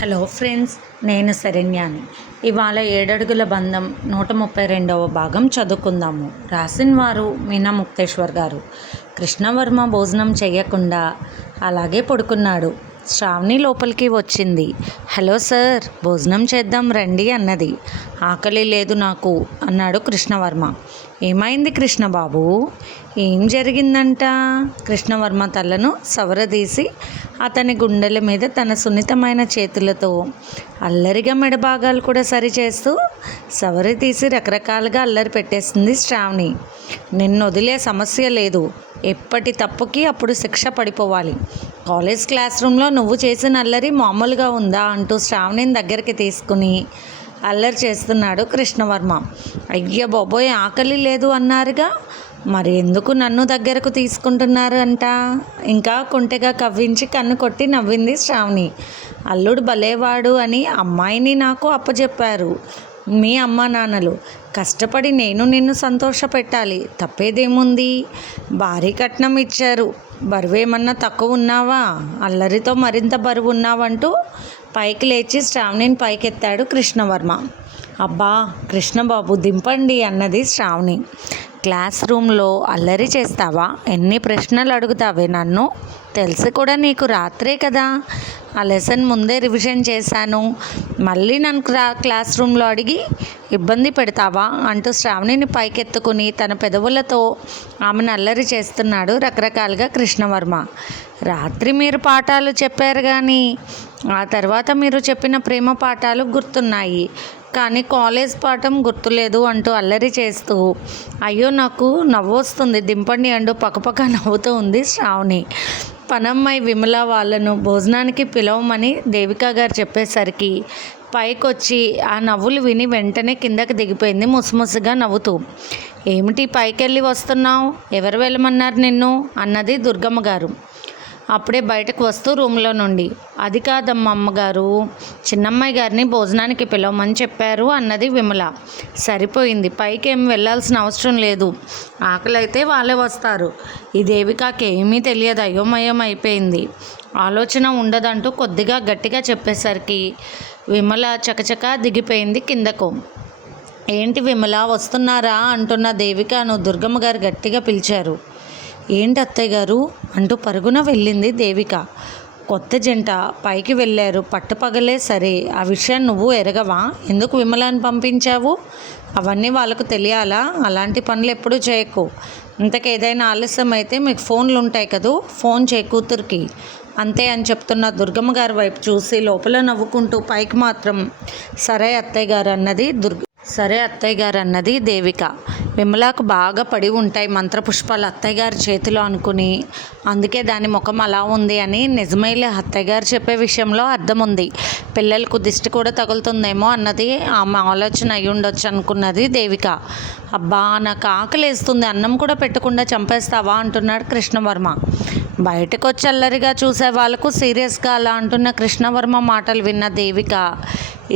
Hello friends, నేను శరణ్యాని. ఇవాళ ఏడడుగుల బంధం 132వ భాగం చదువుకుందాము. రాసిన వారు మీనా ముక్తేశ్వర్ గారు. కృష్ణవర్మ భోజనం చెయ్యకుండా అలాగే పడుకున్నాడు. శ్రావణి లోపలికి వచ్చింది. హలో సార్, భోజనం చేద్దాం రండి అన్నది. ఆకలి లేదు నాకు అన్నాడు కృష్ణవర్మ. ఏమైంది కృష్ణబాబు, ఏం జరిగిందంట? కృష్ణవర్మ తలను సవరదీసి అతని గుండెల మీద తన సున్నితమైన చేతులతో అల్లరిగా మెడభాగాలు కూడా సరిచేస్తూ సవరి తీసి రకరకాలుగా అల్లరి పెట్టేస్తుంది శ్రావణి. నిన్ను వదిలే సమస్య లేదు, ఎప్పటి తప్పుకి అప్పుడు శిక్ష పడిపోవాలి. కాలేజ్ క్లాస్ రూమ్లో నువ్వు చేసిన అల్లరి మామూలుగా ఉందా అంటూ శ్రావణిని దగ్గరికి తీసుకుని అల్లరి చేస్తున్నాడు కృష్ణవర్మ. అయ్య బాబోయ్, ఆకలి లేదు అన్నారుగా, మరి ఎందుకు నన్ను దగ్గరకు తీసుకుంటున్నారు అంట? ఇంకా కుంటెగా కవ్వించి కన్ను కొట్టి నవ్వింది శ్రావణి. అల్లుడు భలేవాడు అని అమ్మాయిని నాకు అప్పచెప్పారు మీ అమ్మా నాన్నలు. కష్టపడి నేను నిన్ను సంతోషపెట్టాలి, తప్పేదేముంది? భారీ కట్నం ఇచ్చారు, బరువేమన్నా తక్కువ ఉన్నావా? అల్లరితో మరింత బరువు ఉన్నావంటూ పైకి లేచి శ్రావణిని పైకెత్తాడు కృష్ణవర్మ. అబ్బా కృష్ణబాబు దింపండి అన్నది శ్రావణి. క్లాస్ రూమ్లో అల్లరి చేస్తావా? ఎన్ని ప్రశ్నలు అడుగుతావే నన్ను? తెలిసి కూడా నీకు రాత్రే కదా ఆ లెసన్ ముందే రివిజన్ చేశాను, మళ్ళీ నన్ను క్లాస్ రూమ్లో అడిగి ఇబ్బంది పెడతావా అంటూ శ్రావణిని పైకెత్తుకుని తన పెదవులతో ఆమెను అల్లరి చేస్తున్నాడు రకరకాలుగా కృష్ణవర్మ. రాత్రి మీరు పాఠాలు చెప్పారు కానీ ఆ తర్వాత మీరు చెప్పిన ప్రేమ పాఠాలు గుర్తున్నాయి, కానీ కాలేజ్ పాఠం గుర్తులేదు అంటూ అల్లరి చేస్తూ అయ్యో నాకు నవ్వొస్తుంది దింపండి అంటూ పక్కపక్క నవ్వుతూ ఉంది శ్రావణి. పనమ్మాయి విమల వాళ్ళను భోజనానికి పిలవమని దేవికా గారు చెప్పేసరికి పైకొచ్చి ఆ నవ్వులు విని వెంటనే కిందకి దిగిపోయింది ముసిముసిగా నవ్వుతూ. ఏమిటి పైకెళ్ళి వస్తున్నావు? ఎవరు వెళ్ళమన్నారు నిన్ను అన్నది దుర్గమ్మ గారు అప్పుడే బయటకు వస్తూ రూమ్లో నుండి. అది కాదమ్మ అమ్మగారు, చిన్నమ్మాయి గారిని భోజనానికి పిలవమని చెప్పారు అన్నది విమల. సరిపోయింది, పైకి ఏం వెళ్ళాల్సిన అవసరం లేదు, ఆకలి అయితే వాళ్ళే వస్తారు. ఈ దేవికాకి ఏమీ తెలియదు, అయోమయం అయిపోయింది, ఆలోచన ఉండదంటూ కొద్దిగా గట్టిగా చెప్పేసరికి విమల చకచకా దిగిపోయింది కిందకు. ఏంటి విమల వస్తున్నారా అంటున్న దేవికను దుర్గమ్మ గారు గట్టిగా పిలిచారు. ఏంటి అత్తయ్య గారు అంటూ పరుగున వెళ్ళింది దేవిక. కొత్త జంట పైకి వెళ్ళారు, పట్టుపగలే సరే, ఆ విషయం నువ్వు ఎరగవా? ఎందుకు విమలాన్ని పంపించావు? అవన్నీ వాళ్ళకు తెలియాలా? అలాంటి పనులు ఎప్పుడూ చేయకు. ఇంతకేదైనా ఆలస్యం అయితే మీకు ఫోన్లు ఉంటాయి కదూ, ఫోన్ చేయి కూతురికి అంతే అని చెప్తున్న దుర్గమ్మ గారి వైపు చూసి లోపల నవ్వుకుంటూ పైకి మాత్రం సరే అత్తయ్య గారు అన్నది దేవిక. విమలకు బాగా పడి ఉంటాయి మంత్రపుష్పాలు అత్తయ్య గారి చేతిలో అనుకుని, అందుకే దాని ముఖం అలా ఉంది అని. నిజమేలే, అత్తయ్య గారు చెప్పే విషయంలో అర్థం ఉంది, పిల్లలకు దిష్టి కూడా తగులుతుందేమో అన్నది ఆమె ఆలోచన అయి ఉండొచ్చు అనుకున్నది దేవిక. అబ్బా నాకు ఆకలేస్తుంది, అన్నం కూడా పెట్టకుండా చంపేస్తావా అంటున్నాడు కృష్ణవర్మ. బయటకు వచ్చి అల్లరిగా చూసే వాళ్ళకు సీరియస్గా అలా అంటున్న కృష్ణవర్మ మాటలు విన్న దేవిక,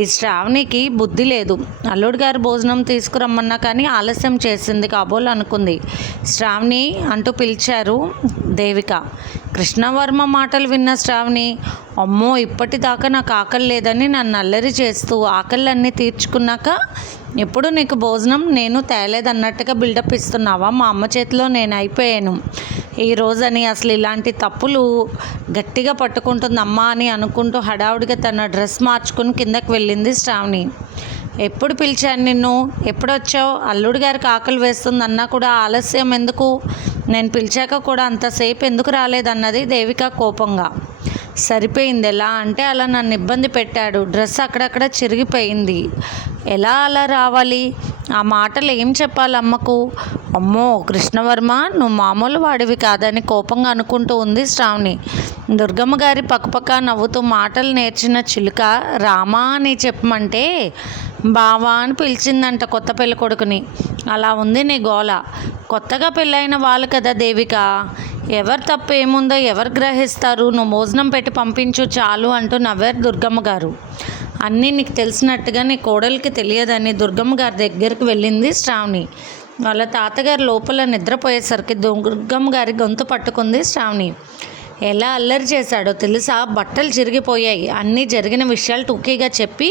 ఈ శ్రావణికి బుద్ధి లేదు, అల్లుడు గారు భోజనం తీసుకురమ్మన్నా కానీ ఆలస్యం చేసింది కాబోలు అనుకుంది. శ్రావణి అంటూ పిలిచారు దేవిక. కృష్ణవర్మ మాటలు విన్న శ్రావణి, అమ్మో ఇప్పటిదాకా నాకు ఆకలి లేదని నన్ను అల్లరి చేస్తూ ఆకలిలన్నీ తీర్చుకున్నాక ఎప్పుడు నీకు భోజనం నేను తేలేదన్నట్టుగా బిల్డప్ ఇస్తున్నావా? మా అమ్మ చేతిలో నేను అయిపోయాను ఈరోజని. అసలు ఇలాంటి తప్పులు గట్టిగా పట్టుకుంటుంది అమ్మా అని అనుకుంటూ హడావుడిగా తన డ్రెస్ మార్చుకుని కిందకి వెళ్ళింది శ్రావణి. ఎప్పుడు పిలిచాను నిన్ను? ఎప్పుడు వచ్చావు? అల్లుడు గారికి ఆకలి వేస్తుంది అన్నా కూడా ఆలస్యం ఎందుకు? నేను పిలిచాక కూడా అంతసేపు ఎందుకు రాలేదన్నది దేవిక కోపంగా. సరిపోయింది, ఎలా అంటే అలా నన్ను ఇబ్బంది పెట్టాడు, డ్రెస్ అక్కడక్కడ చిరిగిపోయింది, ఎలా అలా రావాలి? ఆ మాటలు ఏం చెప్పాలి అమ్మకు? అమ్మో కృష్ణవర్మ నువ్వు మామూలు వాడివి కాదని కోపంగా అనుకుంటూ ఉంది శ్రావణి. దుర్గమ్మ గారి పక్కపక్క నవ్వుతూ మాటలు నేర్చిన చిలుక రామా అని చెప్పమంటే బావా అని పిలిచిందంట కొత్త పెళ్ళి కొడుకుని. అలా ఉంది నీ గోల. కొత్తగా పెళ్ళైన వాళ్ళు కదా దేవిక, ఎవరు తప్పు ఏముందో ఎవరు గ్రహిస్తారు? నువ్వు భోజనం పెట్టి పంపించు చాలు అంటూ నవ్వారు దుర్గమ్మ గారు. అన్నీ నీకు తెలిసినట్టుగా నీ కోడలికి తెలియదని దుర్గమ్మ గారి దగ్గరికి వెళ్ళింది శ్రావణి. వాళ్ళ తాతగారు లోపల నిద్రపోయేసరికి దుర్గమ్మ గారి గొంతు పట్టుకుంది శ్రావణి. ఎలా అల్లరి చేశాడో తెలుసా? బట్టలు చిరిగిపోయాయి. అన్నీ జరిగిన విషయాలు టూకీగా చెప్పి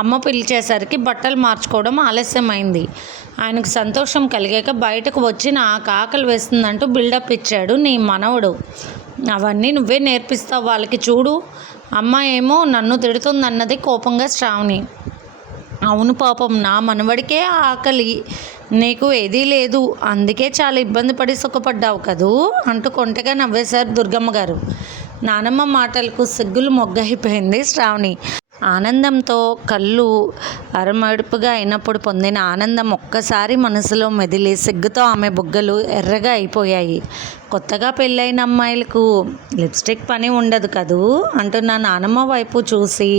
అమ్మ పిలిచేసరికి బట్టలు మార్చుకోవడం ఆలస్యమైంది. ఆయనకు సంతోషం కలిగాక బయటకు వచ్చి నాకు ఆకలి వేస్తుందంటూ బిల్డప్ ఇచ్చాడు నీ మనవడు. అవన్నీ నువ్వే నేర్పిస్తావు వాళ్ళకి చూడు. అమ్మ ఏమో నన్ను తిడుతుందన్నది కోపంగా శ్రావణి. అవును పాపం, నా మనవడికే ఆకలి, నీకు ఏదీ లేదు, అందుకే చాలా ఇబ్బంది పడి సుఖపడ్డావు కదూ అంటూ కొంటెగా నవ్వేశారు దుర్గమ్మ గారు. నానమ్మ మాటలకు సిగ్గులు మొగ్గైపోయింది శ్రావణి. ఆనందంతో కళ్ళు అరమడుపుగా అయినప్పుడు పొందిన ఆనందం ఒక్కసారి మనసులో మెదిలి సిగ్గుతో ఆమె బుగ్గలు ఎర్రగా అయిపోయాయి. కొత్తగా పెళ్ళైన అమ్మాయిలకు లిప్స్టిక్ పని ఉండదు కదూ అంటున్న నానమ్మ వైపు చూసి,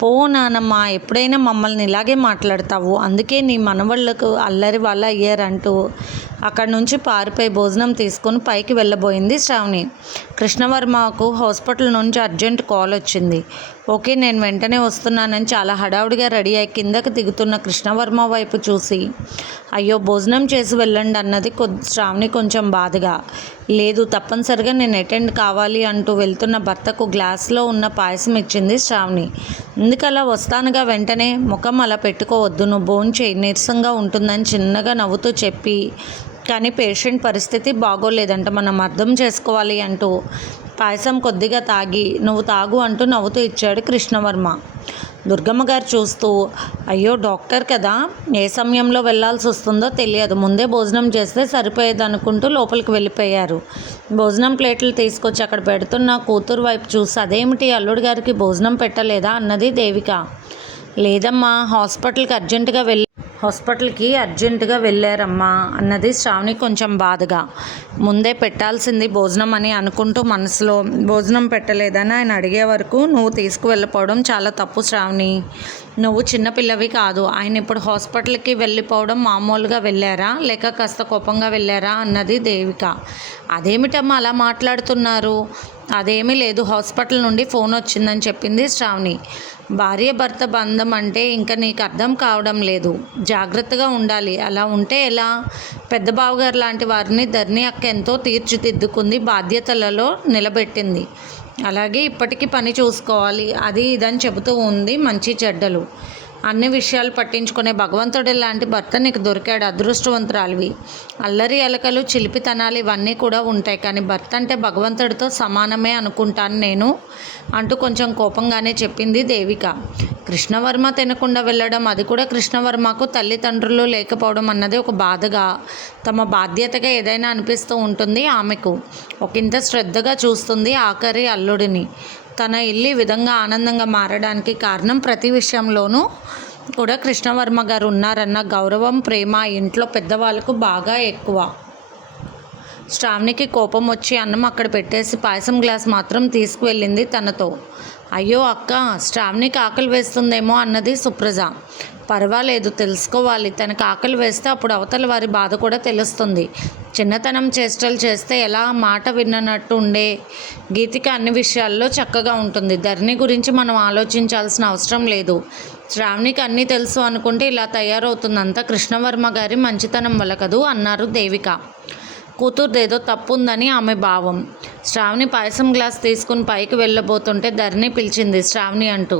పో నానమ్మ, ఎప్పుడైనా మమ్మల్ని ఇలాగే మాట్లాడతావు, అందుకే నీ మనవళ్ళకు అల్లరి వాళ్ళ అయ్యారంటూ అక్కడి నుంచి పారిపోయి భోజనం తీసుకొని పైకి వెళ్ళబోయింది శ్రావణి. కృష్ణవర్మకు హాస్పిటల్ నుంచి అర్జెంట్ కాల్ వచ్చింది. ఓకే, నేను వెంటనే వస్తున్నానని చాలా హడావుడిగా రెడీ అయి కిందకి దిగుతున్న కృష్ణవర్మ వైపు చూసి, అయ్యో భోజనం చేసి వెళ్ళండి అన్నది శ్రావణి కొంచెం బాధగా. లేదు, తప్పనిసరిగా నేను అటెండ్ కావాలి అంటూ వెళ్తున్న భర్తకు గ్లాస్లో ఉన్న పాయసం ఇచ్చింది శ్రావణి. ఎందుకలా వస్తానుగా, వెంటనే ముఖం అలా పెట్టుకోవద్దు, నువ్వు భోంచేయి, నీరసంగా ఉంటుందని చిన్నగా నవ్వుతూ చెప్పి, కానీ పేషెంట్ పరిస్థితి బాగోలేదంట, మనం అర్థం చేసుకోవాలి అంటూ పాయసం కొద్దిగా తాగి, నువ్వు తాగు అంటూ నవ్వుతూ ఇచ్చాడు కృష్ణవర్మ. దుర్గమ్మ గారు చూస్తూ, అయ్యో డాక్టర్ కదా, ఏ సమయంలో వెళ్ళాల్సి వస్తుందో తెలియదు, ముందే భోజనం చేస్తే సరిపోయేది అనుకుంటూ లోపలికి వెళ్ళిపోయారు. భోజనం ప్లేట్లు తీసుకొచ్చి అక్కడ పెడుతున్న కూతురు వైపు చూసి, అదేమిటి అల్లుడు గారికి భోజనం పెట్టలేదా అన్నది దేవిక. లేదమ్మా, హాస్పిటల్కి అర్జెంటుగా వెళ్ళారమ్మా అన్నది శ్రావణి కొంచెం బాధగా. ముందే పెట్టాల్సింది భోజనం అని అనుకుంటూ మనసులో, భోజనం పెట్టలేదని ఆయన అడిగే వరకు నువ్వు తీసుకువెళ్ళిపోవడం చాలా తప్పు శ్రావణి. నువ్వు చిన్నపిల్లవి కాదు. ఆయన ఇప్పుడు హాస్పిటల్కి వెళ్ళిపోవడం మామూలుగా వెళ్ళారా లేక కాస్త కోపంగా వెళ్ళారా అన్నది దేవిక. అదేమిటమ్మా అలా మాట్లాడుతున్నారు? అదేమీ లేదు, హాస్పిటల్ నుండి ఫోన్ వచ్చిందని చెప్పింది శ్రావణి. భార్య భర్త బంధం అంటే ఇంకా నీకు అర్థం కావడం లేదు. జాగ్రత్తగా ఉండాలి. అలా ఉంటే ఎలా? పెద్ద బావగారు లాంటి వారిని ధరణి అక్క ఎంతో తీర్చిదిద్దుకుంది, బాధ్యతలలో నిలబెట్టింది. అలాగే ఇప్పటికీ పని చూసుకోవాలి, అది ఇదని చెబుతూ ఉంది. మంచి చెడ్డలు అన్ని విషయాలు పట్టించుకునే భగవంతుడి లాంటి భర్త నీకు దొరికాడు, అదృష్టవంతురాలివి. అల్లరి అలకలు, చిలిపితనాలు ఇవన్నీ కూడా ఉంటాయి, కానీ భర్త అంటే భగవంతుడితో సమానమే అనుకుంటాను నేను అంటూ కొంచెం కోపంగానే చెప్పింది దేవిక. కృష్ణవర్మ తినకుండా వెళ్ళడం, అది కూడా కృష్ణవర్మకు తల్లిదండ్రులు లేకపోవడం అన్నది ఒక బాధగా, తమ బాధ్యతగా ఏదైనా అనిపిస్తూ ఉంటుంది ఆమెకు. ఒకంత శ్రద్ధగా చూస్తుంది ఆఖరి అల్లుడిని. తన ఇల్లు ఈ విధంగా ఆనందంగా మారడానికి కారణం ప్రతి విషయంలోనూ కూడా కృష్ణవర్మ గారు ఉన్నారన్న గౌరవం, ప్రేమ ఇంట్లో పెద్దవాళ్ళకు బాగా ఎక్కువ. శ్రావణికి కోపం వచ్చి అన్నం అక్కడ పెట్టేసి పాయసం గ్లాస్ మాత్రం తీసుకువెళ్ళింది తనతో. అయ్యో అక్క, శ్రావణికి ఆకలి వేస్తుందేమో అన్నది సుప్రజ. పర్వాలేదు, తెలుసుకోవాలి, తనకు ఆకలి వేస్తే అప్పుడు అవతల వారి బాధ కూడా తెలుస్తుంది. చిన్నతనం చేష్టలు చేస్తే ఎలా మాట విన్నట్టు ఉండే గీతిక అన్ని విషయాల్లో చక్కగా ఉంటుంది. ధరణి గురించి మనం ఆలోచించాల్సిన అవసరం లేదు. శ్రావణికి అన్నీ తెలుసు అనుకుంటే ఇలా తయారవుతుంది, అంతా కృష్ణవర్మ గారి మంచితనం వల్ల కదూ అన్నారు దేవిక. కూతురుదేదో తప్పు ఉందని ఆమె భావం. శ్రావణి పాయసం గ్లాస్ తీసుకుని పైకి వెళ్ళబోతుంటే ధరణి పిలిచింది శ్రావణి అంటూ.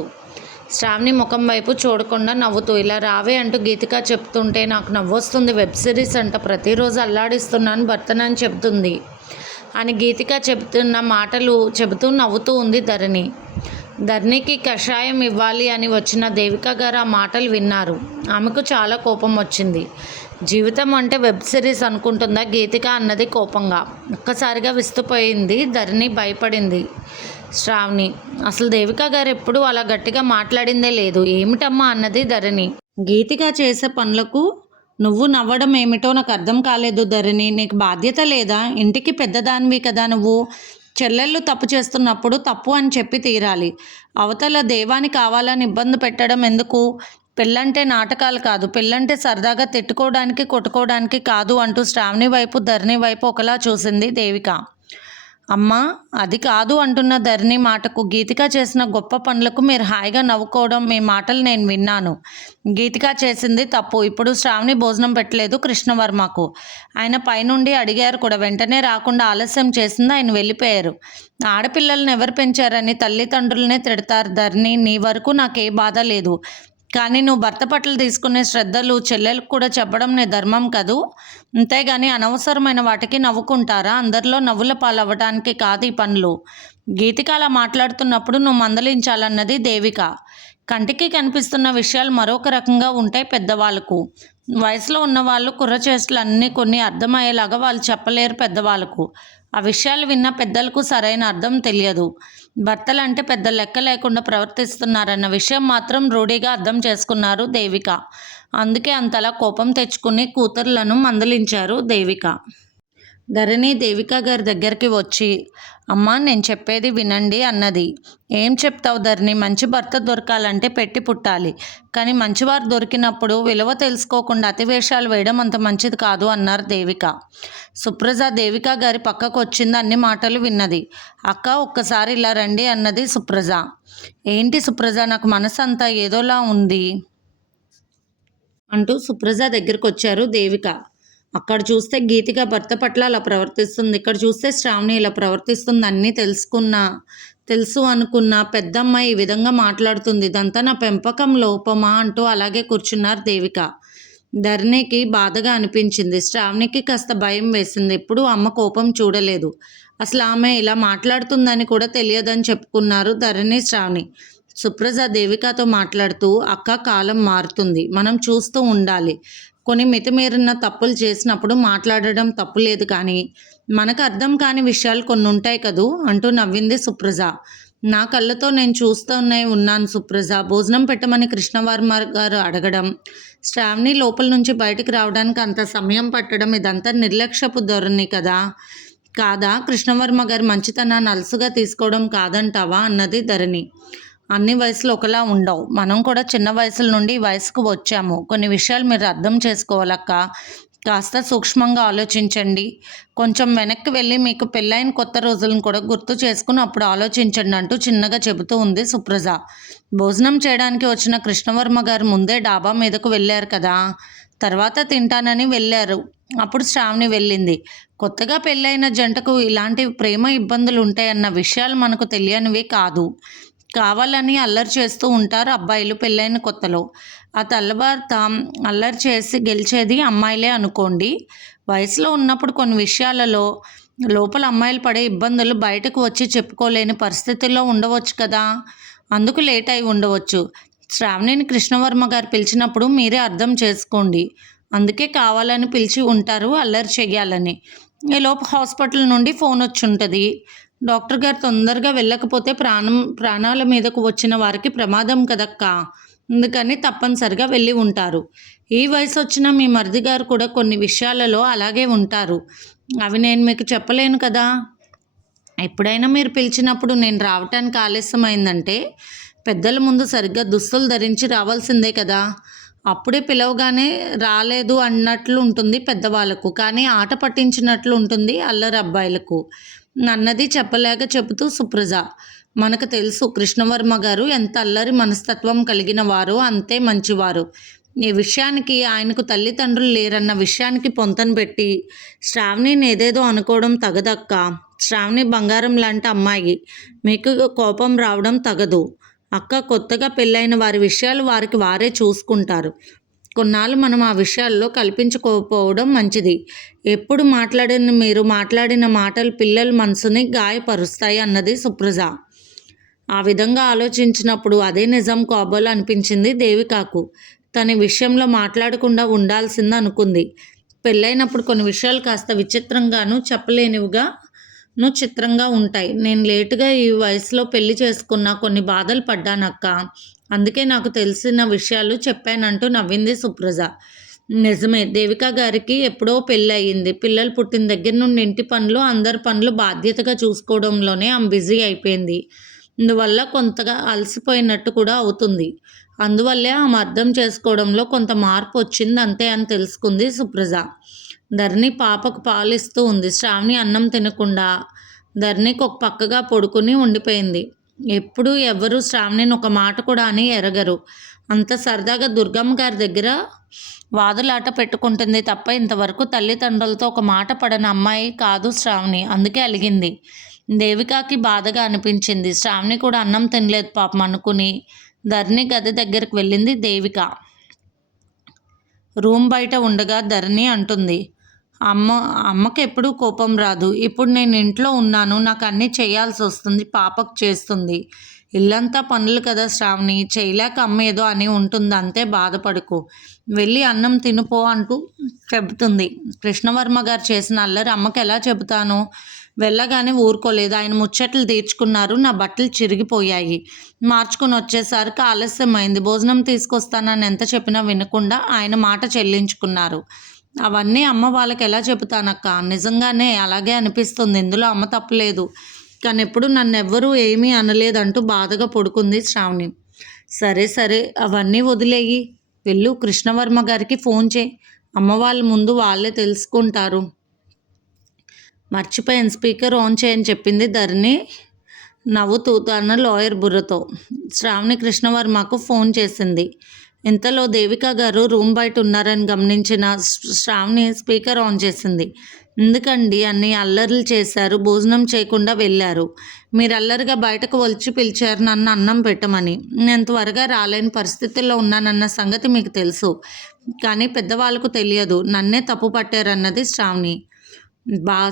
శ్రావణి ముఖం వైపు చూడకుండా నవ్వుతూ, ఇలా రావే అంటూ గీతిక చెప్తుంటే నాకు నవ్వొస్తుంది. వెబ్ సిరీస్ అంట, ప్రతిరోజు అల్లాడిస్తున్నాను భర్తనని చెబుతుంది అని గీతిక చెబుతున్న మాటలు చెబుతూ నవ్వుతూ ఉంది ధరణి. ధరణికి కషాయం ఇవ్వాలి అని వచ్చిన దేవిక గారు ఆ మాటలు విన్నారు. ఆమెకు చాలా కోపం వచ్చింది. జీవితం అంటే వెబ్ సిరీస్ అనుకుంటుందా గీతిక అన్నది కోపంగా. ఒక్కసారిగా విస్తుపోయింది ధరణి, భయపడింది శ్రావణి. అసలు దేవిక గారు ఎప్పుడు అలా గట్టిగా మాట్లాడిందే లేదు. ఏమిటమ్మా అన్నది ధరణి. గీతిక చేసే పనులకు నువ్వు నవ్వడం ఏమిటో నాకు అర్థం కాలేదు ధరణి. నీకు బాధ్యత లేదా? ఇంటికి పెద్దదానివి కదా నువ్వు. చెల్లెళ్ళు తప్పు చేస్తున్నప్పుడు తప్పు అని చెప్పి తీరాలి. అవతల దేవాని కావాలని ఇబ్బంది పెట్టడం ఎందుకు? పెళ్ళంటే నాటకాలు కాదు, పెళ్ళంటే సరదాగా తిట్టుకోవడానికి కొట్టుకోవడానికి కాదు అంటూ శ్రావణి వైపు ధరణి వైపు ఒకలా చూసింది దేవిక. అమ్మా, అది కాదు అంటున్న ధరణి మాటకు గీతిక చేసిన గొప్ప పనులకు మీరు హాయిగా నవ్వుకోవడం మీ మాటలు నేను విన్నాను. గీతిక చేసింది తప్పు. ఇప్పుడు శ్రావణి భోజనం పెట్టలేదు కృష్ణవర్మకు. ఆయన పైనుండి అడిగారు కూడా. వెంటనే రాకుండా ఆలస్యం చేసింది, ఆయన వెళ్ళిపోయారు. ఆడపిల్లల్ని ఎవరు పెంచారని తల్లిదండ్రులనే తిడతారు ధరణి. నీ వరకు నాకే బాధ లేదు. కానీ నువ్వు భర్త పట్ల తీసుకునే శ్రద్ధలు చెల్లెలకు కూడా చెప్పడం నీ ధర్మం కదూ. అంతేగాని అనవసరమైన వాటికి నవ్వుకుంటారా? అందరిలో నవ్వుల పాలవ్వటానికి కాదు ఈ పనులు. గీతిక అలా మాట్లాడుతున్నప్పుడు నువ్వు మందలించాలన్నది దేవిక. కంటికి కనిపిస్తున్న విషయాలు మరొక రకంగా ఉంటాయి పెద్దవాళ్ళకు. వయసులో ఉన్నవాళ్ళు కుర్రచేష్టలు అన్నీ కొన్ని అర్థమయ్యేలాగా వాళ్ళు చెప్పలేరు పెద్దవాళ్ళకు. ఆ విషయాలు విన్న పెద్దలకు సరైన అర్థం తెలియదు. భర్తలంటే పెద్ద లెక్క లేకుండా ప్రవర్తిస్తున్నారన్న విషయం మాత్రం రూఢిగా అర్థం చేసుకున్నారు దేవిక. అందుకే అంతలా కోపం తెచ్చుకుని కూతుర్లను మందలించారు దేవిక. ధరణి దేవిక గారి దగ్గరికి వచ్చి, అమ్మా నేను చెప్పేది వినండి అన్నది. ఏం చెప్తావు ధరణి? మంచి భర్త దొరకాలంటే పెట్టి పుట్టాలి. కానీ మంచివారు దొరికినప్పుడు విలువ తెలుసుకోకుండా అతివేషాలు వేయడం అంత మంచిది కాదు అన్నారు దేవిక. సుప్రజ దేవిక గారి పక్కకు వచ్చింది, అన్ని మాటలు విన్నది. అక్క ఒక్కసారి ఇలా రండి అన్నది సుప్రజ. ఏంటి సుప్రజ, నాకు మనసు అంతా ఏదోలా ఉంది అంటూ సుప్రజ దగ్గరకు వచ్చారు దేవిక. అక్కడ చూస్తే గీతిక భర్త పట్ల అలా ప్రవర్తిస్తుంది, ఇక్కడ చూస్తే శ్రావణి ఇలా ప్రవర్తిస్తుంది. అన్నీ తెలుసు అనుకున్న పెద్దమ్మాయి ఈ విధంగా మాట్లాడుతుంది. ఇదంతా నా పెంపకం లోపమా అంటూ అలాగే కూర్చున్నారు దేవిక. ధరణికి బాధగా అనిపించింది. శ్రావణికి కాస్త భయం వేసింది. ఎప్పుడు అమ్మ కోపం చూడలేదు. అసలు ఆమె ఇలా మాట్లాడుతుందని కూడా తెలియదని చెప్పుకున్నారు ధరణి శ్రావణి. సుప్రజ దేవికతో మాట్లాడుతూ, అక్క కాలం మారుతుంది, మనం చూస్తూ ఉండాలి. కొన్ని మితిమీరిన తప్పులు చేసినప్పుడు మాట్లాడడం తప్పులేదు, కానీ మనకు అర్థం కాని విషయాలు కొన్ని ఉంటాయి కదూ అంటూ నవ్వింది సుప్రజ. నా కళ్ళతో నేను చూస్తూనే ఉన్నాను సుప్రజ. భోజనం పెట్టమని కృష్ణవర్మ గారు అడగడం, శ్రావణి లోపల నుంచి బయటికి రావడానికి అంత సమయం పట్టడం, ఇదంతా నిర్లక్ష్యపు ధోరణి కాదా? కృష్ణవర్మ గారి మంచితనాన్ని అలసుగా తీసుకోవడం కాదంటావా అన్నది ధరణి. అన్ని వయసులు ఒకలా ఉండవు. మనం కూడా చిన్న వయసుల నుండి ఈ వయసుకు వచ్చాము. కొన్ని విషయాలు మీరు అర్థం చేసుకోవాలక్క. కాస్త సూక్ష్మంగా ఆలోచించండి. కొంచెం వెనక్కి వెళ్ళి మీకు పెళ్ళైన కొత్త రోజులను కూడా గుర్తు చేసుకుని అప్పుడు ఆలోచించండి అంటూ చిన్నగా చెబుతూ ఉంది సుప్రజ. భోజనం చేయడానికి వచ్చిన కృష్ణవర్మ గారు ముందే డాబా మీదకు వెళ్ళారు కదా, తర్వాత తింటానని వెళ్ళారు. అప్పుడు శ్రావణి వెళ్ళింది. కొత్తగా పెళ్ళైన జంటకు ఇలాంటి ప్రేమ ఇబ్బందులు ఉంటాయన్న విషయాలు మనకు తెలియనివి కాదు. కావాలని అల్లరి చేస్తూ ఉంటారు అబ్బాయిలు పెళ్ళైన కొత్తలో. ఆ తర్వాత అల్లరి చేసి గెలిచేది అమ్మాయిలే అనుకోండి. వయసులో ఉన్నప్పుడు కొన్ని విషయాలలో లోపల అమ్మాయిలు పడే ఇబ్బందులు బయటకు వచ్చి చెప్పుకోలేని పరిస్థితుల్లో ఉండవచ్చు కదా, అందుకు లేట్ అయి ఉండవచ్చు. శ్రావణిని కృష్ణవర్మ గారు పిలిచినప్పుడు మీరే అర్థం చేసుకోండి. అందుకే కావాలని పిలిచి ఉంటారు అల్లరి చెయ్యాలని. ఈలోపు హాస్పిటల్ నుండి ఫోన్ వచ్చి ఉంటుంది. డాక్టర్ గారు తొందరగా వెళ్ళకపోతే ప్రాణాల మీదకు వచ్చిన వారికి ప్రమాదం కదక్క, అందుకని తప్పనిసరిగా వెళ్ళి ఉంటారు. ఈ వయసు వచ్చిన మీ మరిది గారు కూడా కొన్ని విషయాలలో అలాగే ఉంటారు. అవి నేను మీకు చెప్పలేను కదా. ఎప్పుడైనా మీరు పిలిచినప్పుడు నేను రావటానికి ఆలస్యమైందంటే పెద్దల ముందు సరిగ్గా దుస్తులు ధరించి రావాల్సిందే కదా. అప్పుడే పిలవగానే రాలేదు అన్నట్లు ఉంటుంది పెద్దవాళ్ళకు, కానీ ఆట పట్టించినట్లు ఉంటుంది అల్లరి అబ్బాయిలకు అన్నది చెప్పలేక చెబుతూ సుప్రజ. మనకు తెలుసు కృష్ణవర్మ గారు ఎంత అల్లరి మనస్తత్వం కలిగిన వారో అంతే మంచివారు. ఈ విషయానికి ఆయనకు తల్లిదండ్రులు లేరన్న విషయానికి పొంతన పెట్టి శ్రావణిని ఏదేదో అనుకోవడం తగదక్క. శ్రావణి బంగారం లాంటి అమ్మాయి, మీకు కోపం రావడం తగదు అక్క. కొత్తగా పెళ్ళైన వారి విషయాలు వారికి వారే చూసుకుంటారు. కొన్నాళ్ళు మనం ఆ విషయాల్లో కల్పించుకోకపోవడం మంచిది. ఎప్పుడు మీరు మాట్లాడిన మాటలు పిల్లల మనసుని గాయపరుస్తాయి అన్నది సుప్రజ. ఆ విధంగా ఆలోచించినప్పుడు అదే నిజం కాబోలు అనిపించింది దేవికకు. తన విషయంలో మాట్లాడకుండా ఉండాల్సింది అనుకుంది. పెళ్ళైనప్పుడు కొన్ని విషయాలు కాస్త విచిత్రంగాను చెప్పలేనివిగాను చిత్రంగా ఉంటాయి. నేను లేటుగా ఈ వయసులో పెళ్లి చేసుకున్న కొన్ని బాధలు పడ్డానక్క, అందుకే నాకు తెలిసిన విషయాలు చెప్పానంటూ నవ్వింది సుప్రజ. నిజమే, దేవిక గారికి ఎప్పుడో పెళ్ళి అయ్యింది. పిల్లలు పుట్టిన దగ్గర నుండి ఇంటి పనులు అందరి పనులు బాధ్యతగా చూసుకోవడంలోనే ఆమె బిజీ అయిపోయింది. అందువల్ల కొంతగా అలసిపోయినట్టు కూడా అవుతుంది. అందువల్లే ఆమె అర్థం చేసుకోవడంలో కొంత మార్పు వచ్చింది అంతే అని తెలుసుకుంది సుప్రజ. ధరణి పాపకు పాలిస్తూ ఉంది. శ్రావణి అన్నం తినకుండా ధరణికి ఒక పక్కగా పడుకుని ఉండిపోయింది. ఎప్పుడు ఎవరు శ్రావణిని ఒక మాట కూడా అని ఎరగరు. అంత సరదాగా దుర్గమ్మ గారి దగ్గర వాదులాట పెట్టుకుంటుంది తప్ప ఇంతవరకు తల్లిదండ్రులతో ఒక మాట పడని అమ్మాయి కాదు శ్రావణి. అందుకే అలిగింది. దేవికాకి బాధగా అనిపించింది. శ్రావణి కూడా అన్నం తినలేదు పాపం అనుకుని ధరణి గది దగ్గరికి వెళ్ళింది దేవిక. రూమ్ బయట ఉండగా ధరణి అంటుంది, అమ్మకి ఎప్పుడూ కోపం రాదు. ఇప్పుడు నేను ఇంట్లో ఉన్నాను, నాకు అన్నీ చేయాల్సి వస్తుంది, పాపకు చేస్తుంది. ఇల్లంతా పనులు కదా శ్రావణి, చేయలేక అమ్మ ఏదో అని ఉంటుంది, అంతే, బాధపడుకో, వెళ్ళి అన్నం తినుపో అంటూ చెబుతుంది. కృష్ణవర్మ గారు చేసిన అల్లరి అమ్మకి ఎలా చెబుతాను? వెళ్ళగానే ఊరుకోలేదు. ఆయన ముచ్చట్లు తీర్చుకున్నారు. నా బట్టలు చిరిగిపోయాయి, మార్చుకుని వచ్చేసరికి ఆలస్యమైంది. భోజనం తీసుకొస్తానని ఎంత చెప్పినా వినకుండా ఆయన మాట చెల్లించుకున్నారు. అవన్నీ అమ్మ వాళ్ళకి ఎలా చెబుతానక్క? నిజంగానే అలాగే అనిపిస్తుంది. ఇందులో అమ్మ తప్పులేదు, కానీ ఎప్పుడు నన్నెవ్వరూ ఏమీ అనలేదంటూ బాధగా పడుకుంది శ్రావణి. సరే సరే, అవన్నీ వదిలేయి, వెళ్ళు, కృష్ణవర్మ గారికి ఫోన్ చేయి, అమ్మ వాళ్ళ ముందు వాళ్ళే తెలుసుకుంటారు. మర్చిపోయాను, స్పీకర్ ఆన్ చేయని చెప్పింది ధరణి నవ్వుతూ తన లాయర్ బుర్రతో. శ్రావణి కృష్ణవర్మకు ఫోన్ చేసింది. ఇంతలో దేవిక గారు రూమ్ బయట ఉన్నారని గమనించిన శ్రావణి స్పీకర్ ఆన్ చేసింది. ఎందుకండి అన్ని అల్లర్లు చేశారు, భోజనం చేయకుండా వెళ్ళారు? మీరు అల్లరిగా బయటకు వచ్చి పిలిచారు నన్ను అన్నం పెట్టమని. నేను త్వరగా రాలేని పరిస్థితుల్లో ఉన్నానన్న సంగతి మీకు తెలుసు, కానీ పెద్దవాళ్ళకు తెలియదు. నన్నే తప్పు పట్టారన్నది శ్రావణి.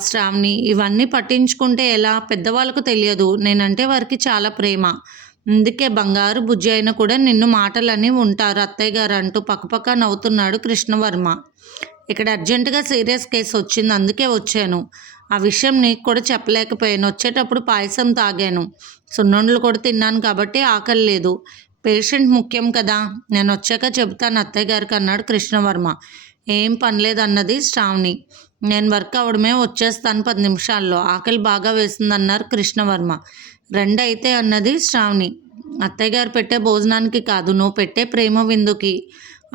శ్రావణి, ఇవన్నీ పట్టించుకుంటే ఎలా? పెద్దవాళ్ళకు తెలియదు, నేనంటే వారికి చాలా ప్రేమ. అందుకే బంగారు బుజ్జి అయినా కూడా నిన్ను మాటలని ఉంటారు అత్తయ్య గారు అంటూ పక్కపక్క నవ్వుతున్నాడు కృష్ణవర్మ. ఇక్కడ అర్జెంటుగా సీరియస్ కేసు వచ్చింది, అందుకే వచ్చాను. ఆ విషయం నీకు కూడా చెప్పలేకపోయాను. వచ్చేటప్పుడు పాయసం తాగాను, సున్నుండలు కూడా తిన్నాను, కాబట్టి ఆకలి లేదు. పేషెంట్ ముఖ్యం కదా, నేను వచ్చాక చెబుతాను అత్తయ్య గారికి అన్నాడు కృష్ణవర్మ. ఏం పనిలేదన్నది శ్రావణి. నేను వర్క్ అవడమే, వచ్చేస్తాను 10 నిమిషాల్లో. ఆకలి బాగా వేసిందన్నారు కృష్ణవర్మ. రెండైతే అన్నది శ్రావణి. అత్తయ్య గారు పెట్టే భోజనానికి కాదు, నువ్వు పెట్టే ప్రేమ విందుకి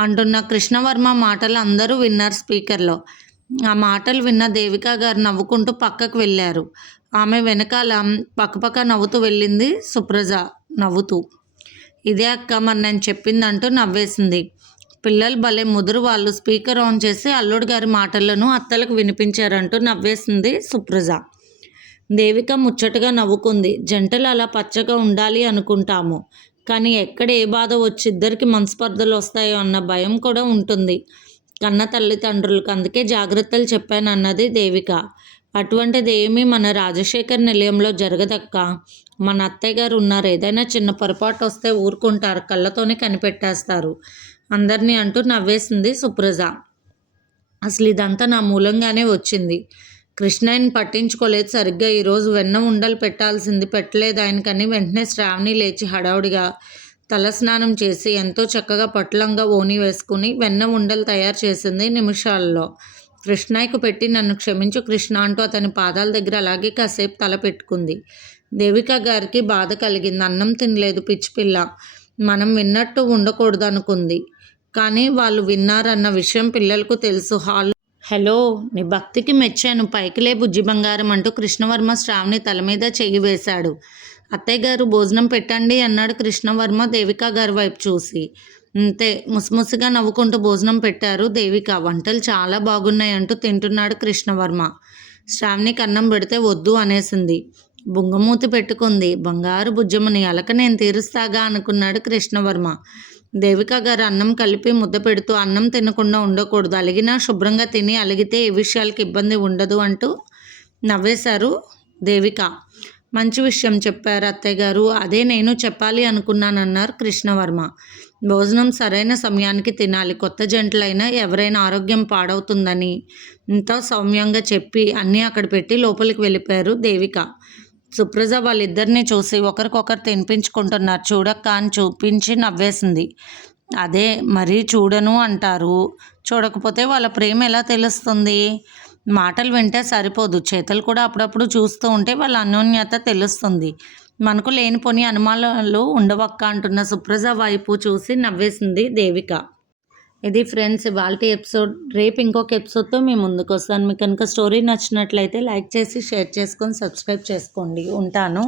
అంటున్న కృష్ణవర్మ మాటలు అందరూ విన్నారు స్పీకర్లో. ఆ మాటలు విన్న దేవిక గారు నవ్వుకుంటూ పక్కకు వెళ్ళారు. ఆమె వెనకాల పక్కపక్క నవ్వుతూ వెళ్ళింది సుప్రజ నవ్వుతూ. ఇదే అక్క మరి నేను చెప్పిందంటూ నవ్వేసింది. పిల్లలు భలే ముదురు, వాళ్ళు స్పీకర్ ఆన్ చేసి అల్లుడు గారి మాటలను అత్తలకు వినిపించారంటూ నవ్వేసింది సుప్రజ. దేవిక ముచ్చటగా నవ్వుకుంది. జంటలు అలా పచ్చగా ఉండాలి అనుకుంటాము, కానీ ఎక్కడ ఏ బాధ వచ్చి ఇద్దరికి మనస్పర్ధలు వస్తాయో అన్న భయం కూడా ఉంటుంది కన్న తల్లిదండ్రులకు. అందుకే జాగ్రత్తలు చెప్పానన్నది దేవిక. అటువంటిది ఏమీ మన రాజశేఖర్ నిలయంలో జరగదక్క. మన అత్తయ్య గారు ఉన్నారు, ఏదైనా చిన్న పొరపాటు వస్తే ఊరుకుంటారు, కళ్ళతోనే కనిపెట్టేస్తారు అందరినీ అంటూ నవ్వేసింది సుప్రజ. అసలు ఇదంతా నా మూలంగానే వచ్చింది. కృష్ణయ్యని పట్టించుకోలేదు సరిగ్గా. ఈరోజు వెన్న ఉండలు పెట్టాల్సింది, పెట్టలేదు ఆయనకని. వెంటనే శ్రావణి లేచి హడావుడిగా తలస్నానం చేసి ఎంతో చక్కగా పట్లంగా ఓని వేసుకుని వెన్న ఉండలు తయారు చేసింది నిమిషాల్లో. కృష్ణయ్యకు పెట్టి నన్ను క్షమించు కృష్ణ అంటూ అతని పాదాల దగ్గర అలాగే కాసేపు తల పెట్టుకుంది. దేవిక గారికి బాధ కలిగింది. అన్నం తినలేదు పిచ్చిపిల్ల, మనం విన్నట్టు ఉండకూడదు అనుకుంది. కానీ వాళ్ళు విన్నారన్న విషయం పిల్లలకు తెలుసు. హలో, నీ భక్తికి మెచ్చాను, పైకిలే బుజ్జి బంగారం అంటూ కృష్ణవర్మ శ్రావణి తల మీద చెయ్యి వేశాడు. అత్తయ్య గారు భోజనం పెట్టండి అన్నాడు కృష్ణవర్మ దేవిక గారి వైపు చూసి. అంతే, ముసిముసిగా నవ్వుకుంటూ భోజనం పెట్టారు దేవిక. వంటలు చాలా బాగున్నాయి అంటూ తింటున్నాడు కృష్ణవర్మ. శ్రావణికి అన్నం పెడితే వద్దు అనేసింది. బుంగమూతి పెట్టుకుంది. బంగారు బుజ్జమ్మని అలక నేను తీరుస్తాగా అనుకున్నాడు కృష్ణవర్మ. దేవిక గారు అన్నం కలిపి ముద్ద పెడుతూ అన్నం తినకుండా ఉండకూడదు, అలిగినా శుభ్రంగా తిని, అలిగితే ఏ విషయాలకి ఇబ్బంది ఉండదు అంటూ నవ్వేశారు దేవిక. మంచి విషయం చెప్పారు అత్తయ్య గారు, అదే నేను చెప్పాలి అనుకున్నానన్నారు కృష్ణవర్మ. భోజనం సరైన సమయానికి తినాలి, కొత్త జంటలైనా ఎవరైనా ఆరోగ్యం పాడవుతుందని ఎంతో సౌమ్యంగా చెప్పి అన్నీ అక్కడ పెట్టి లోపలికి వెళ్ళిపోయారు దేవిక. సుప్రజ వాళ్ళిద్దరినీ చూసి ఒకరికొకరు తినిపించుకుంటున్నారు. చూడక్క అని చూపించి నవ్వేసింది. అదే మరీ చూడను అంటారు, చూడకపోతే వాళ్ళ ప్రేమ ఎలా తెలుస్తుంది? మాటలు వింటే సరిపోదు, చేతలు కూడా అప్పుడప్పుడు చూస్తూ ఉంటే వాళ్ళ అన్యోన్యత తెలుస్తుంది. మనకు లేనిపోని అనుమానాలు ఉండవక్క అంటున్న సుప్రజ వైపు చూసి నవ్వేసింది దేవిక. ఇది ఫ్రెండ్స్ ఇవాల్టి ఎపిసోడ్. రేపు ఇంకొక ఎపిసోడ్తో మీ ముందుకు వస్తాను. మీకు కనుక స్టోరీ నచ్చినట్లయితే లైక్ చేసి షేర్ చేసుకొని సబ్స్క్రైబ్ చేసుకోండి. ఉంటాను.